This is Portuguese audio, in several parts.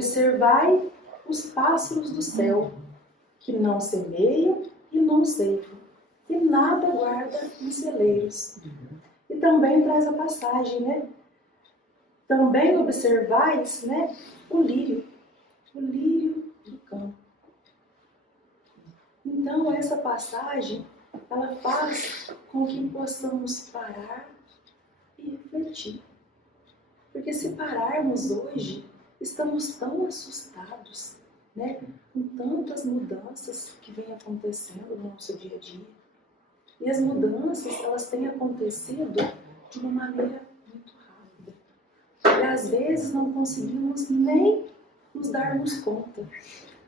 Observai os pássaros do céu, que não semeiam e não ceifam, e nada guarda em celeiros. E também traz a passagem, né? Também observais, né, o lírio do campo. Então, essa passagem, ela faz com que possamos parar e refletir. Porque se pararmos hoje, estamos tão assustados, né, com tantas mudanças que vêm acontecendo no nosso dia a dia. E as mudanças, elas têm acontecido de uma maneira muito rápida. E às vezes não conseguimos nem nos darmos conta.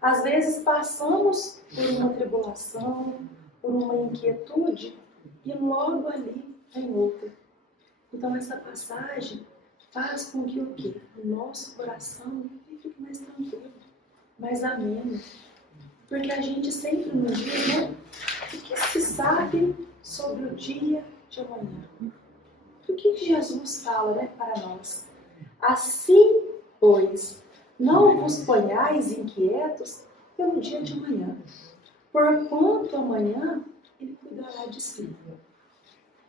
Às vezes passamos por uma tribulação, por uma inquietude, e logo ali vem outra. Então essa passagem faz com que o quê? O nosso coração fique mais tranquilo, mais ameno. Porque a gente sempre nos diz, né? O que se sabe sobre o dia de amanhã? O que Jesus fala, né, para nós? Assim, pois, não vos ponhais inquietos pelo dia de amanhã, porquanto amanhã ele cuidará de si.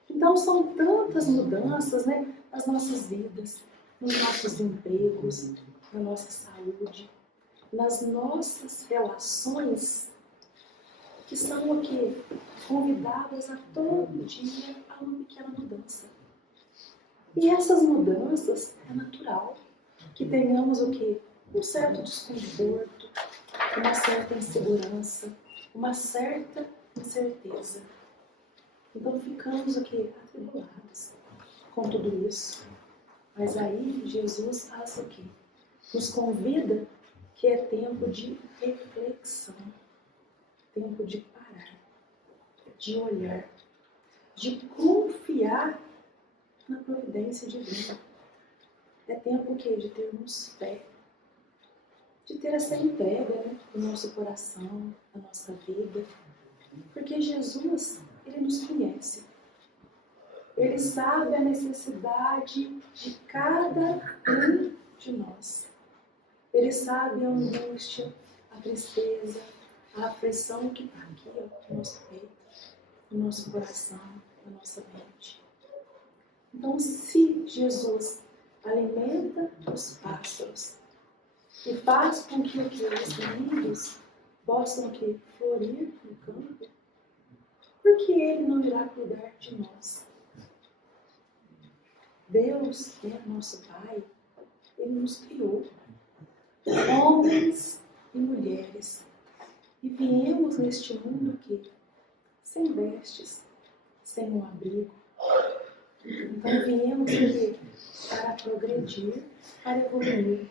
Então são tantas mudanças, né, nas nossas vidas, nos nossos empregos, na nossa saúde, nas nossas relações, que estão aqui convidadas a todo dia a uma pequena mudança. E essas mudanças é natural que tenhamos o quê? Um certo desconforto, uma certa insegurança, uma certa incerteza. Então ficamos aqui atribulados com tudo isso. Mas aí Jesus faz o quê? Nos convida que é tempo de reflexão, tempo de parar, de olhar, de confiar na providência divina. É tempo que de termos fé, de ter essa entrega, né, no nosso coração, na nossa vida. Porque Jesus, ele nos conhece. Ele sabe a necessidade de cada um de nós. Ele sabe a angústia, a tristeza, a aflição que está aqui no nosso peito, no nosso coração, na nossa mente. Então, se Jesus alimenta os pássaros e faz com que os lírios possam florir no campo, por que Ele não irá cuidar de nós? Deus, nosso Pai, Ele nos criou, homens e mulheres, e viemos neste mundo aqui, sem vestes, sem um abrigo. Então viemos aqui para progredir, para evoluir.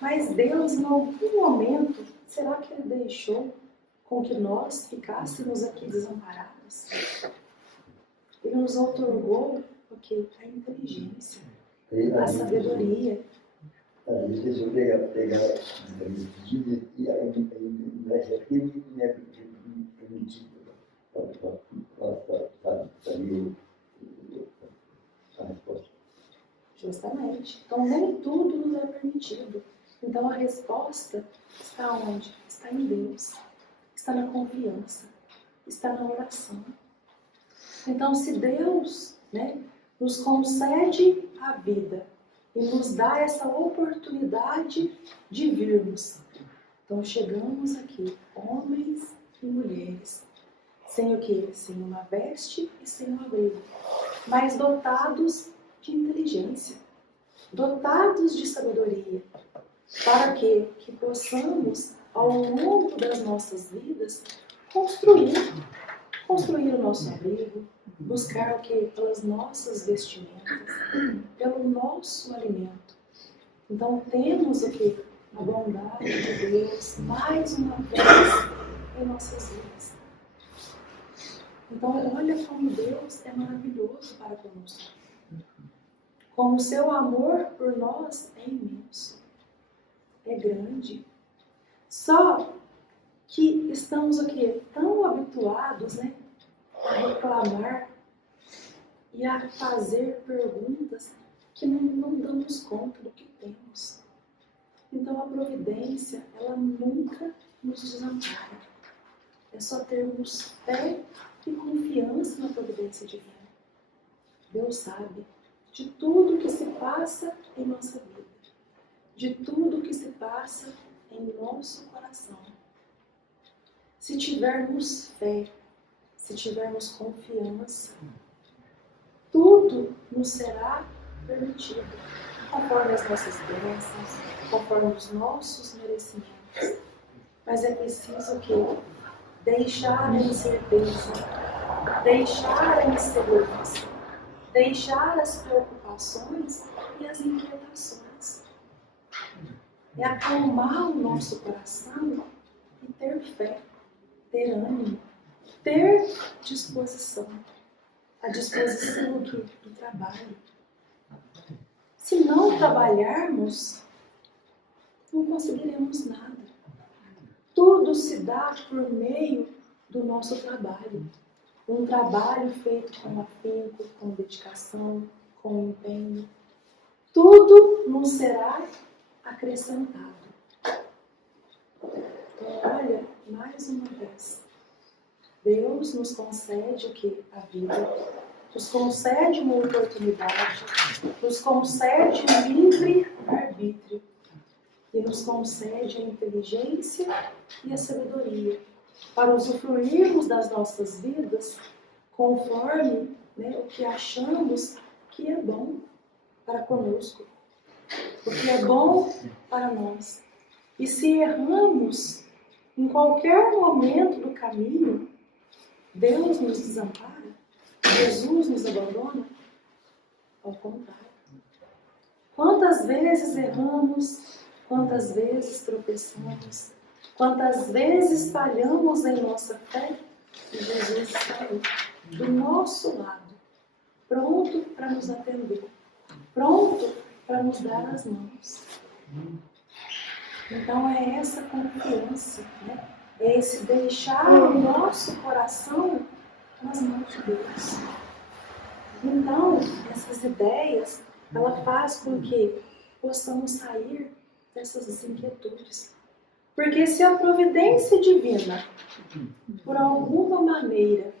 Mas Deus, em algum momento, será que Ele deixou com que nós ficássemos aqui desamparados? Ele nos outorgou a inteligência, a sabedoria. Às vezes eu pegar medida e aí nessa aqui não é permitido para a resposta. Justamente. Então nem tudo nos é permitido. Então a resposta está onde? Está em Deus. Está na confiança. Está na oração. Então se Deus, nos concede a vida e nos dá essa oportunidade de virmos. Então chegamos aqui, homens e mulheres, sem o quê? Sem uma veste e sem um abrigo, mas dotados de inteligência, dotados de sabedoria, para que possamos, ao longo das nossas vidas, construir o nosso abrigo, buscar o quê? Pelas nossas vestimentas, pelo nosso alimento. Então temos o quê? A bondade de Deus mais uma vez em nossas vidas. Então olha como Deus é maravilhoso para conosco. Como o seu amor por nós é imenso, é grande. Só que estamos aqui tão habituados, a reclamar e a fazer perguntas que não damos conta do que temos. Então a providência, ela nunca nos desampara. É só termos fé e confiança na providência divina. Deus sabe de tudo que se passa em nossa vida, de tudo que se passa em nosso coração. Se tivermos fé, se tivermos confiança, tudo nos será permitido, conforme as nossas bênçãos, conforme os nossos merecimentos. Mas é preciso que deixar a incerteza, deixar a insegurança, deixar as preocupações e as inquietações. É acalmar o nosso coração e ter fé, ter ânimo, ter disposição. A disposição do trabalho. Se não trabalharmos, não conseguiremos nada. Tudo se dá por meio do nosso trabalho. Um trabalho feito com afinco, com dedicação, com empenho. Tudo nos será acrescentado. Então, olha, mais uma vez, Deus nos concede o que? A vida. Nos concede uma oportunidade. Nos concede livre arbítrio. E nos concede a inteligência e a sabedoria para usufruirmos das nossas vidas conforme, o que achamos que é bom para conosco, o que é bom para nós. E se erramos em qualquer momento do caminho, Deus nos desampara? Jesus nos abandona? Ao contrário. Quantas vezes erramos, quantas vezes tropeçamos, quantas vezes falhamos em nossa fé, e Jesus saiu do nosso lado, pronto para nos atender, pronto para nos dar as mãos. Então é essa confiança, é esse deixar o nosso coração nas mãos de Deus. Então, essas ideias, ela faz com que possamos sair dessas inquietudes. Porque se a providência divina, por alguma maneira,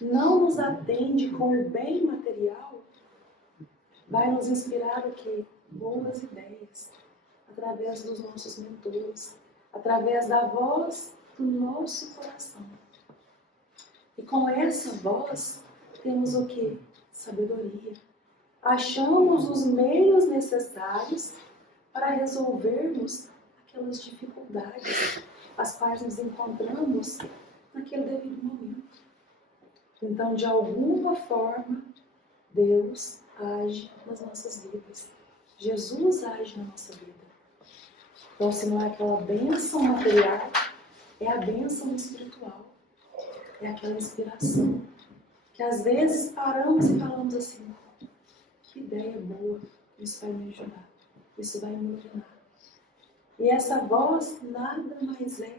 não nos atende com o bem material, vai nos inspirar o quê? Boas ideias, através dos nossos mentores, através da voz do nosso coração. E com essa voz, temos o quê? Sabedoria. Achamos os meios necessários para resolvermos aquelas dificuldades as quais nos encontramos naquele devido momento. Então, de alguma forma, Deus age nas nossas vidas. Jesus age na nossa vida. Então, se não é aquela bênção material, é a bênção espiritual. É aquela inspiração. Que às vezes paramos e falamos assim, que ideia boa, isso vai me ajudar, isso vai me iluminar. E essa voz nada mais é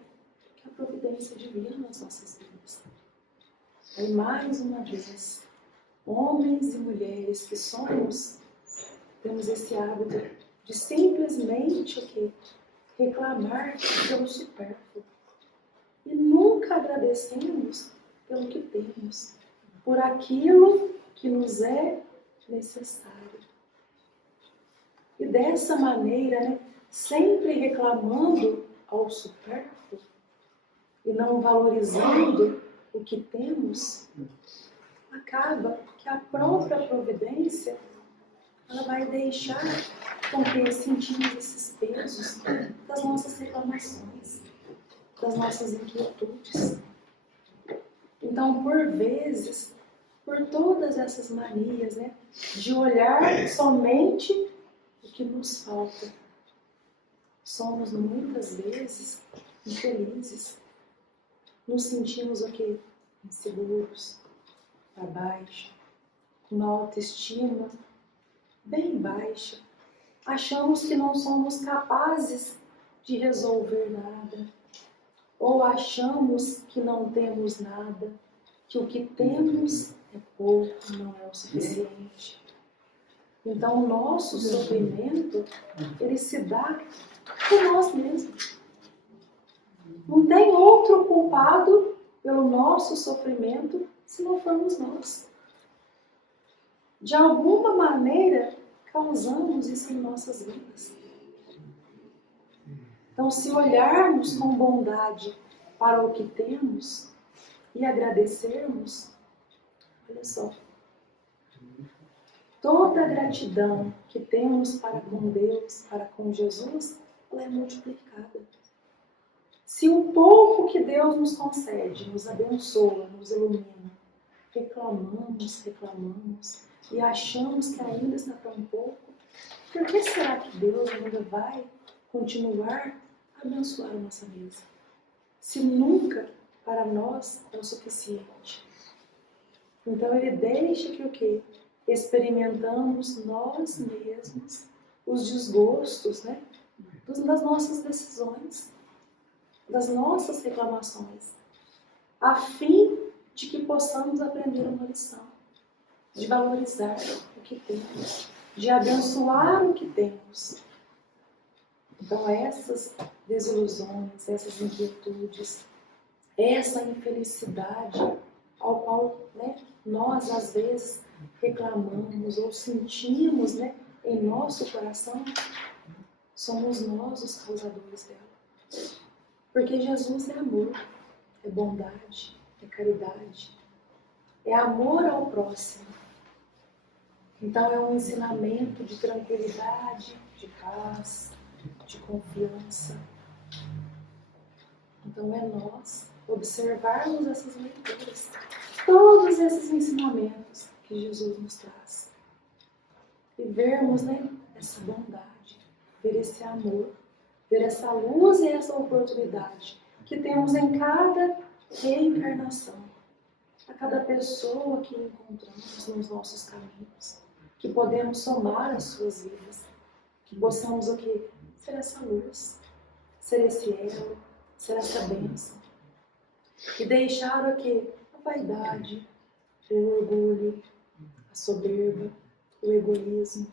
que a providência divina nas nossas vidas. Aí mais uma vez, homens e mulheres que somos, temos esse hábito de simplesmente o quê? Reclamar pelo supérfluo. E nunca agradecemos pelo que temos, por aquilo que nos é necessário. E dessa maneira, sempre reclamando ao supérfluo e não valorizando o que temos, acaba que a própria providência ela vai deixar com que sentimos esses pesos das nossas reclamações, das nossas inquietudes. Então, por vezes, por todas essas manias, de olhar somente o que nos falta, somos muitas vezes infelizes. Nos sentimos o quê? Inseguros, para baixo, com uma autoestima bem baixa. Achamos que não somos capazes de resolver nada. Ou achamos que não temos nada, que o que temos é pouco, não é o suficiente. Então o nosso sofrimento, ele se dá por nós mesmos. Não tem outro culpado pelo nosso sofrimento se não formos nós. De alguma maneira, causamos isso em nossas vidas. Então, se olharmos com bondade para o que temos e agradecermos, olha só, toda a gratidão que temos para com Deus, para com Jesus, ela é multiplicada. Se o pouco que Deus nos concede, nos abençoa, nos ilumina, reclamamos e achamos que ainda está tão pouco, por que será que Deus ainda vai continuar a abençoar a nossa mesa? Se nunca para nós é o suficiente. Então Ele deixa que o quê? Experimentamos nós mesmos os desgostos, né? Das nossas decisões, das nossas reclamações, a fim de que possamos aprender uma lição, de valorizar o que temos, de abençoar o que temos. Então essas desilusões, essas inquietudes, essa infelicidade ao qual, né, nós às vezes reclamamos ou sentimos, né, em nosso coração, somos nós os causadores dela. Porque Jesus é amor, é bondade, é caridade, é amor ao próximo. Então é um ensinamento de tranquilidade, de paz, de confiança. Então é nós observarmos essas leituras, todos esses ensinamentos que Jesus nos traz. E vermos, né, essa bondade, ver esse amor, ver essa luz e essa oportunidade que temos em cada reencarnação, a cada pessoa que encontramos nos nossos caminhos, que podemos somar as suas vidas, que possamos o quê? Ser essa luz, ser esse elo, ser essa bênção. E deixar o quê? A vaidade, o orgulho, a soberba, o egoísmo.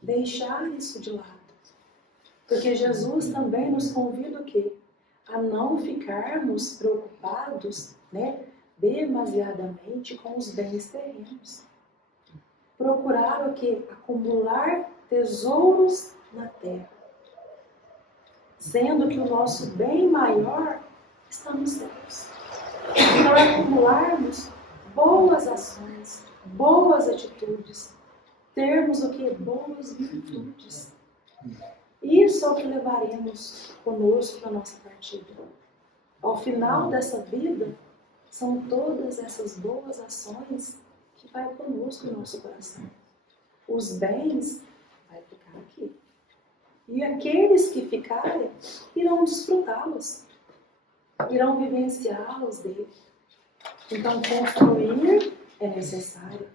Deixar isso de lado. Porque Jesus também nos convida o quê? A não ficarmos preocupados, né, demasiadamente com os bens terrenos. Procurar o quê? Acumular tesouros na terra. Sendo que o nosso bem maior está nos céus. Então, acumularmos boas ações, boas atitudes, termos o que? Boas virtudes. Isso é o que levaremos conosco na nossa partida. Ao final dessa vida, são todas essas boas ações que vai conosco no nosso coração. Os bens vai ficar aqui. E aqueles que ficarem irão desfrutá-los, irão vivenciá-los dele. Então, construir é necessário,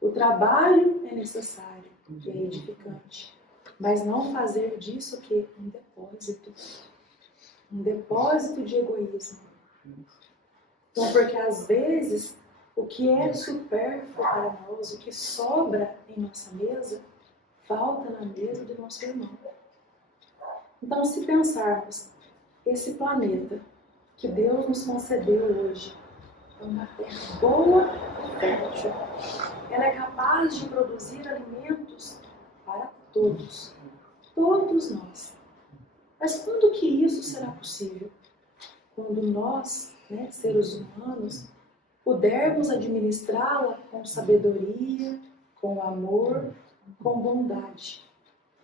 o trabalho é necessário e é edificante, mas não fazer disso o quê? Um depósito de egoísmo. Então, porque às vezes o que é supérfluo para nós, o que sobra em nossa mesa, falta na mesa do nosso irmão. Então, se pensarmos, esse planeta que Deus nos concedeu hoje é uma terra boa e fértil. Ela é capaz de produzir alimentos para todos, todos nós. Mas quando que isso será possível? Quando nós, né, seres humanos, pudermos administrá-la com sabedoria, com amor, com bondade.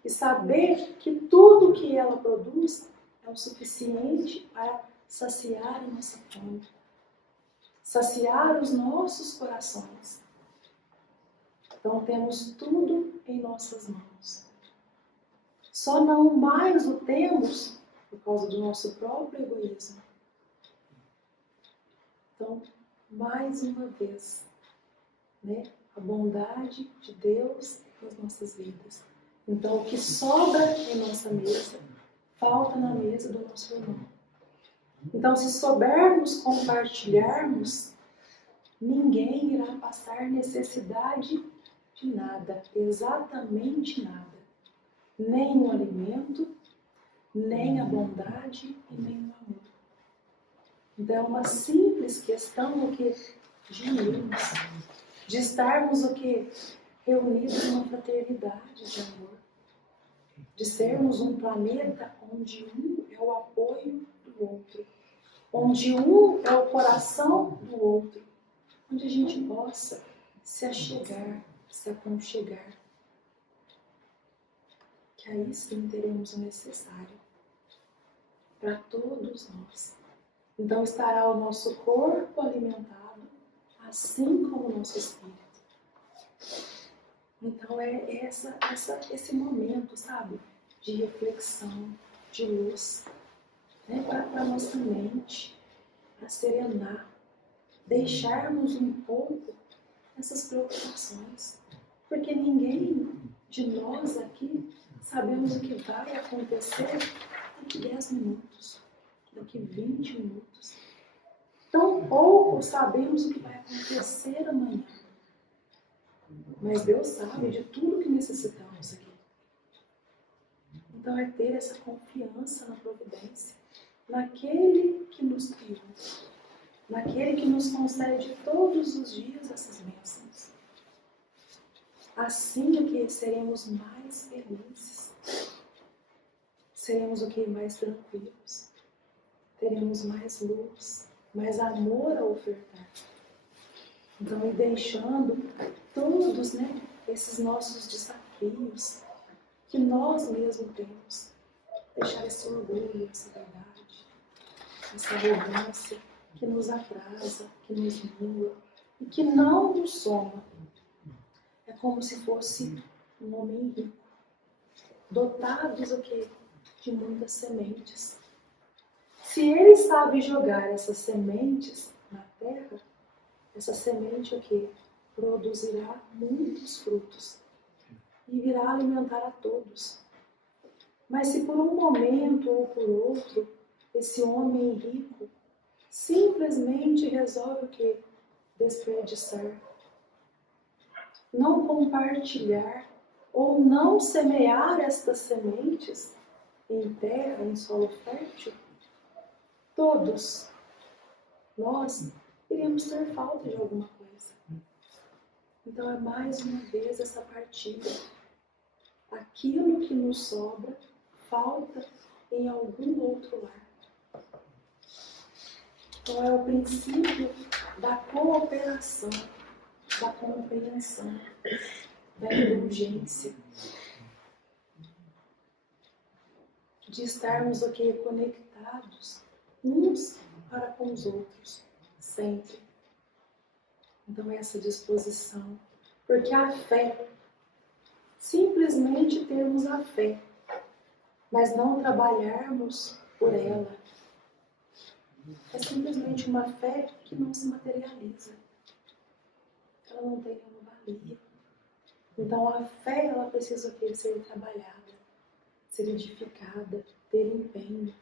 E saber que tudo que ela produz é o suficiente para saciar a nossa fome, saciar os nossos corações. Então temos tudo em nossas mãos. Só não mais o temos por causa do nosso próprio egoísmo. Então, mais uma vez, né, a bondade de Deus nas nossas vidas. Então, o que sobra em nossa mesa, falta na mesa do nosso irmão. Então, se soubermos compartilharmos, ninguém irá passar necessidade de nada, exatamente nada. Nem um alimento, nem a bondade e nem o amor. Então é uma simples questão o que de unirmos, de estarmos o que reunidos numa fraternidade de amor, de sermos um planeta onde um é o apoio do outro, onde um é o coração do outro, onde a gente possa se achegar, se aconchegar, que aí sim teremos o necessário para todos nós. Então estará o nosso corpo alimentado, assim como o nosso espírito. Então é esse momento, sabe, de reflexão, de luz, né, para a nossa mente, para serenar, deixarmos um pouco essas preocupações, porque ninguém de nós aqui sabemos o que vai acontecer daqui 10 minutos, daqui 20 minutos. Tão pouco sabemos o que vai acontecer amanhã. Mas Deus sabe de tudo que necessitamos aqui. Então é ter essa confiança na providência, naquele que nos criou, naquele que nos concede todos os dias essas bênçãos. Assim é que seremos mais felizes, seremos o que mais tranquilos, teremos mais luz, mais amor a ofertar. Então, ir deixando todos, né, esses nossos desafios que nós mesmos temos, deixar esse orgulho, essa verdade, essa arrogância que nos atrasa, que nos minua e que não nos soma. É como se fosse um homem rico, dotados o quê? De muitas sementes. Se ele sabe jogar essas sementes na terra, essa semente o quê? Produzirá muitos frutos e virá alimentar a todos. Mas se por um momento ou por outro, esse homem rico simplesmente resolve o quê? Desperdiçar, não compartilhar ou não semear estas sementes em terra, em solo fértil, todos nós iremos ter falta de alguma coisa. Então é mais uma vez essa partilha. Aquilo que nos sobra falta em algum outro lar. Então é o princípio da cooperação, da compreensão, da indulgência, de estarmos aqui conectados uns para com os outros, sempre. Então essa disposição, porque a fé, simplesmente termos a fé, mas não trabalharmos por ela, é simplesmente uma fé que não se materializa. Ela não tem nenhuma valia. Então a fé, ela precisa o quê? Ser trabalhada, ser edificada, ter empenho.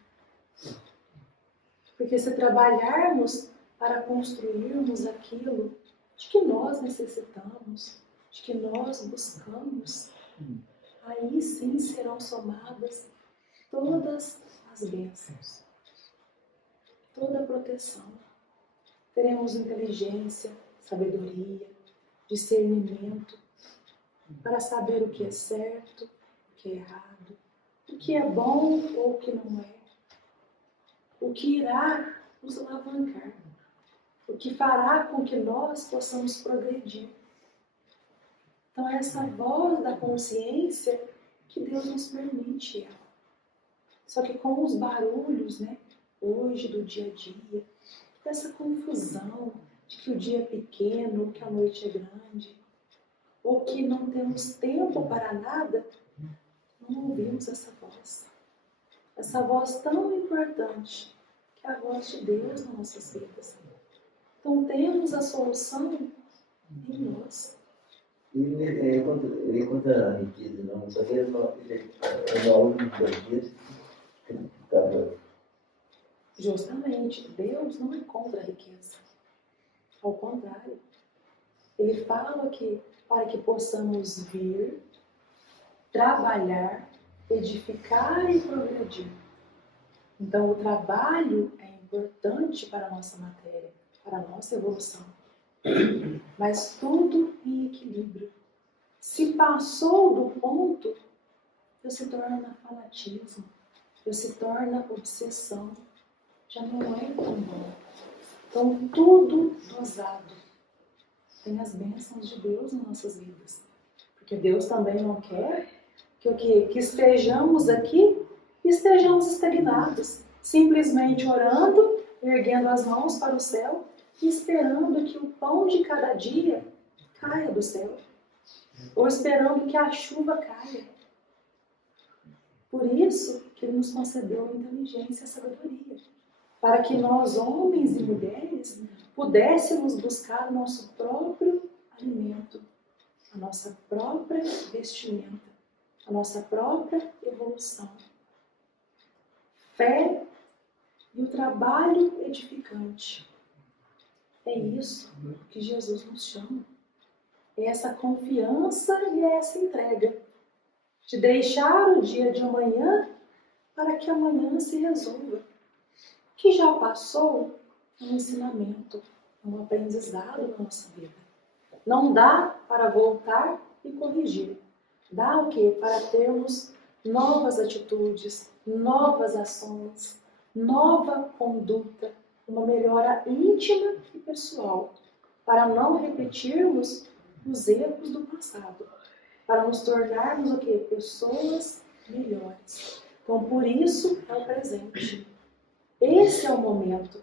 Porque se trabalharmos para construirmos aquilo de que nós necessitamos, de que nós buscamos, aí sim serão somadas todas as bênçãos, toda a proteção. Teremos inteligência, sabedoria, discernimento, para saber o que é certo, o que é errado, o que é bom ou o que não é, o que irá nos alavancar, o que fará com que nós possamos progredir. Então é essa voz da consciência que Deus nos permite ela. Só que com os barulhos, né, hoje do dia a dia, dessa confusão de que o dia é pequeno, que a noite é grande, ou que não temos tempo para nada, não ouvimos essa voz. Essa voz tão importante, que é a voz de Deus nas nossas vidas. Então temos a solução em nós. Ele é contra a riqueza, não. Só que ele é uma única riqueza que ficava. Justamente, Deus não é contra a riqueza. Ao contrário, Ele fala que para que possamos vir, trabalhar edificar e progredir. Então, o trabalho é importante para a nossa matéria, para a nossa evolução. Mas tudo em equilíbrio. Se passou do ponto, já se torna fanatismo, já se torna obsessão, já não é tão bom. Então, tudo dosado. Tem as bênçãos de Deus em nossas vidas. Porque Deus também não quer que estejamos aqui e estejamos estagnados, simplesmente orando, erguendo as mãos para o céu e esperando que o pão de cada dia caia do céu, ou esperando que a chuva caia. Por isso que Ele nos concedeu a inteligência e a sabedoria, para que nós, homens e mulheres, pudéssemos buscar o nosso próprio alimento, a nossa própria vestimenta, a nossa própria evolução. Fé e o trabalho edificante. É isso que Jesus nos chama. É essa confiança e é essa entrega. De deixar o dia de amanhã para que amanhã se resolva. O que já passou é um ensinamento, é um aprendizado na nossa vida. Não dá para voltar e corrigir. Dá o quê? Para termos novas atitudes, novas ações, nova conduta, uma melhora íntima e pessoal, para não repetirmos os erros do passado, para nos tornarmos o quê? Pessoas melhores. Então, por isso é o presente. Esse é o momento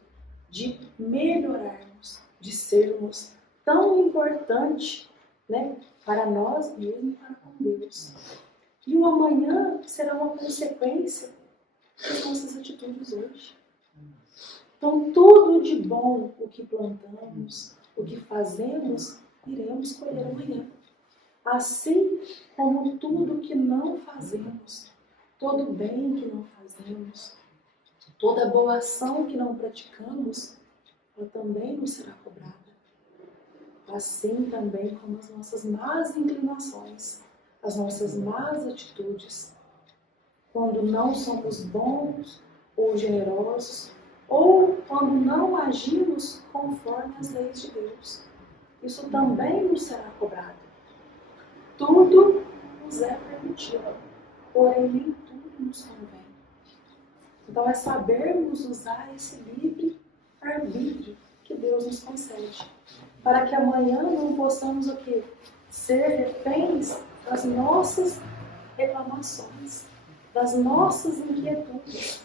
de melhorarmos, de sermos tão importante, né, para nós mesmos e para com Deus. E o amanhã será uma consequência das nossas atitudes hoje. Então, tudo de bom, o que plantamos, o que fazemos, iremos colher amanhã. Assim como tudo que não fazemos, todo bem que não fazemos, toda boa ação que não praticamos, ela também nos será cobrada. Assim também como as nossas más inclinações, as nossas más atitudes. Quando não somos bons ou generosos, ou quando não agimos conforme as leis de Deus. Isso também nos será cobrado. Tudo nos é permitido, porém nem tudo nos convém. Então é sabermos usar esse livre arbítrio que Deus nos concede, para que amanhã não possamos o quê? Ser reféns das nossas reclamações, das nossas inquietudes,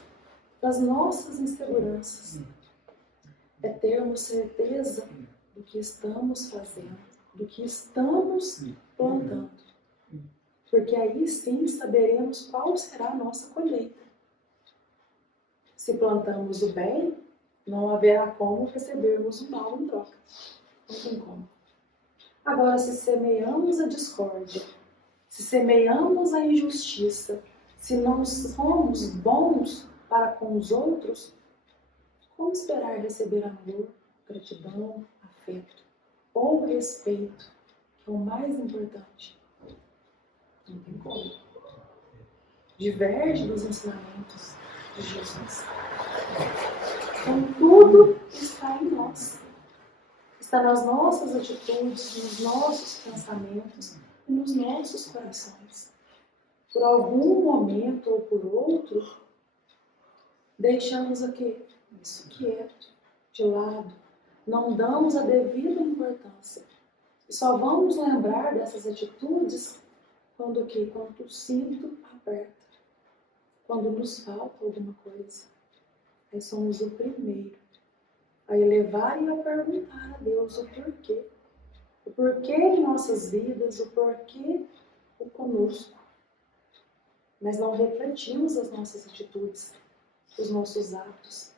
das nossas inseguranças. É termos certeza do que estamos fazendo, do que estamos plantando. Porque aí sim saberemos qual será a nossa colheita. Se plantamos o bem, não haverá como recebermos o mal em troca. Não tem como. Agora, se semeamos a discórdia, se semeamos a injustiça, se não somos bons para com os outros, como esperar receber amor, gratidão, afeto ou respeito, que é o mais importante? Não tem como. Diverge dos ensinamentos de Jesus. Então, tudo está em nós. Está nas nossas atitudes, nos nossos pensamentos e nos nossos corações. Por algum momento ou por outro, deixamos aqui isso quieto, de lado. Não damos a devida importância. E só vamos lembrar dessas atitudes quando o quê? Quando o cinto aperta. Quando nos falta alguma coisa. Aí somos o primeiro a elevar e a perguntar a Deus o porquê. O porquê em nossas vidas, o porquê o conosco. Mas não refletimos as nossas atitudes, os nossos atos.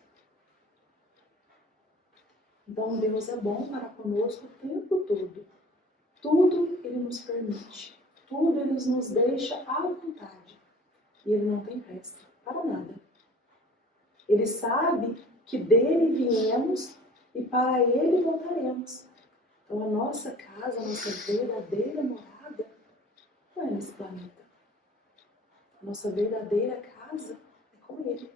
Então Deus é bom para conosco o tempo todo. Tudo Ele nos permite. Tudo Ele nos deixa à vontade. E Ele não tem pressa para nada. Ele sabe que dele viemos e para ele voltaremos. Então a nossa casa, a nossa verdadeira morada não é nesse planeta. Nossa verdadeira casa é com Ele.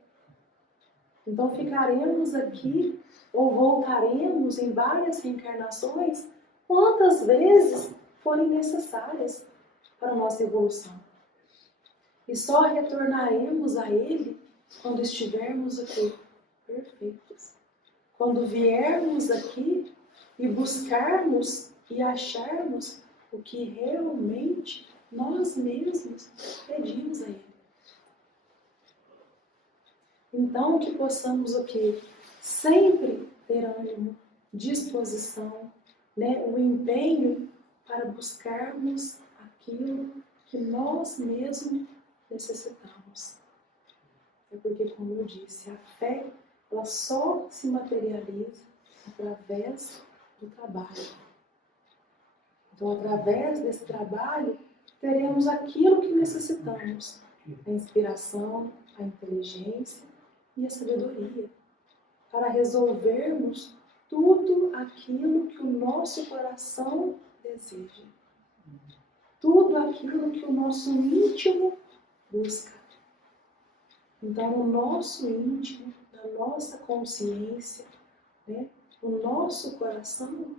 Então ficaremos aqui ou voltaremos em várias reencarnações quantas vezes forem necessárias para a nossa evolução. E só retornaremos a Ele quando estivermos aqui perfeitos. Quando viermos aqui e buscarmos e acharmos o que realmente nós mesmos pedimos a Ele. Então, que possamos o quê? Sempre ter ânimo, disposição, o empenho para buscarmos aquilo que nós mesmos necessitamos. É porque, como eu disse, a fé ela só se materializa através do trabalho. Então, através desse trabalho, teremos aquilo que necessitamos: a inspiração, a inteligência e a sabedoria, para resolvermos tudo aquilo que o nosso coração deseja, tudo aquilo que o nosso íntimo busca. Então, o nosso íntimo, a nossa consciência, o nosso coração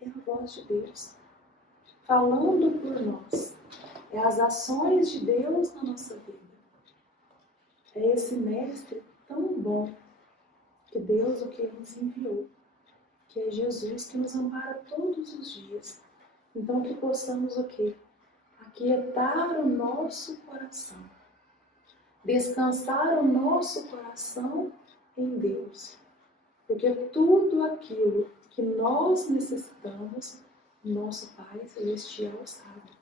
é a voz de Deus, falando por nós. É as ações de Deus na nossa vida. É esse mestre tão bom que Deus o que nos enviou, que é Jesus, que nos ampara todos os dias. Então que possamos o quê? Aquietar o nosso coração, descansar o nosso coração em Deus, porque tudo aquilo que nós necessitamos, nosso Pai Celestial sabe.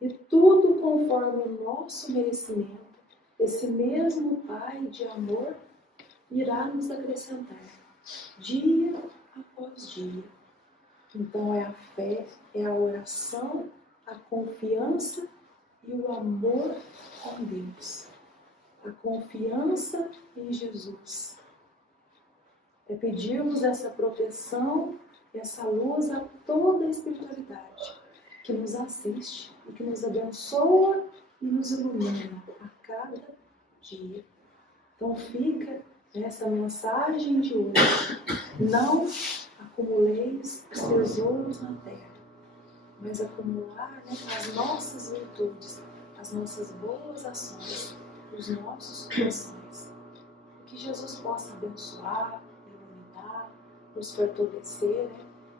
E tudo conforme o nosso merecimento, esse mesmo Pai de amor irá nos acrescentar, dia após dia. Então é a fé, é a oração, a confiança e o amor em Deus. A confiança em Jesus. É pedirmos essa proteção, essa luz a toda a espiritualidade que nos assiste e que nos abençoa e nos ilumina a cada dia. Então fica essa mensagem de hoje. Não acumuleis os tesouros na terra, mas acumular as nossas virtudes, as nossas boas ações, os nossos corações. Que Jesus possa abençoar, iluminar, nos fortalecer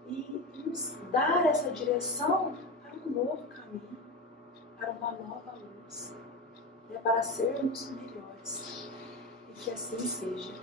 e nos dar essa direção para um novo caminho, para uma nova luz, para sermos melhores. E que assim seja.